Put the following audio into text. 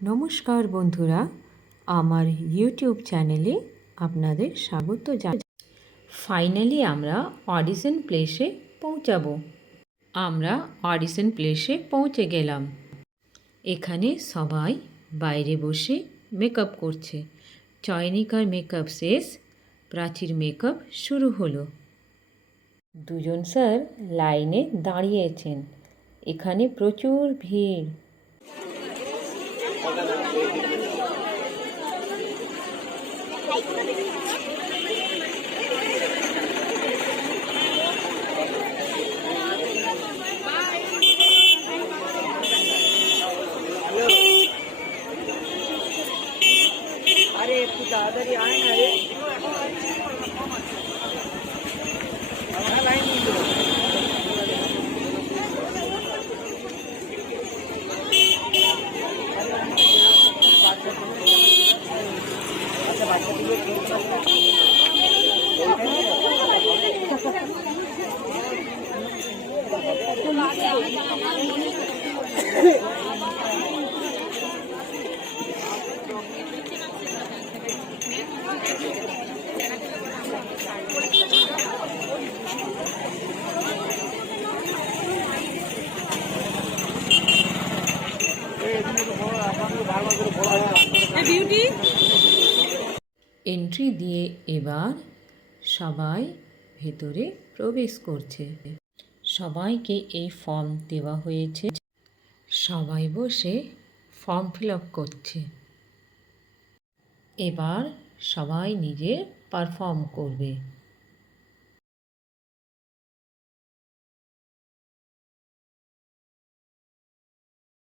নমস্কার বন্ধুরা, আমার ইউটিউব চ্যানেলে আপনাদের স্বাগত জানাই। ফাইনালি আমরা অডিশন প্লেসে পৌঁছাবো। আমরা অডিশন প্লেসে পৌঁছে গেলাম। এখানে সবাই বাইরে বসে মেকআপ করছে। চয়নিকার মেকআপ শেষ, প্রাচীর মেকআপ শুরু হলো। দুজন স্যার লাইনে দাঁড়িয়েছেন। এখানে প্রচুর ভিড়। अरे একটু তাড়াতাড়ি আয় না রে। লাইন নিল। এন্ট্রি দিয়ে এবার সবাই ভেতরে প্রবেশ করছে। সবাইকে এই ফর্ম দেওয়া হয়েছে। সবাই বসে ফর্ম ফিল আপ করছে। এবার সবাই নিজে পারফর্ম করবে।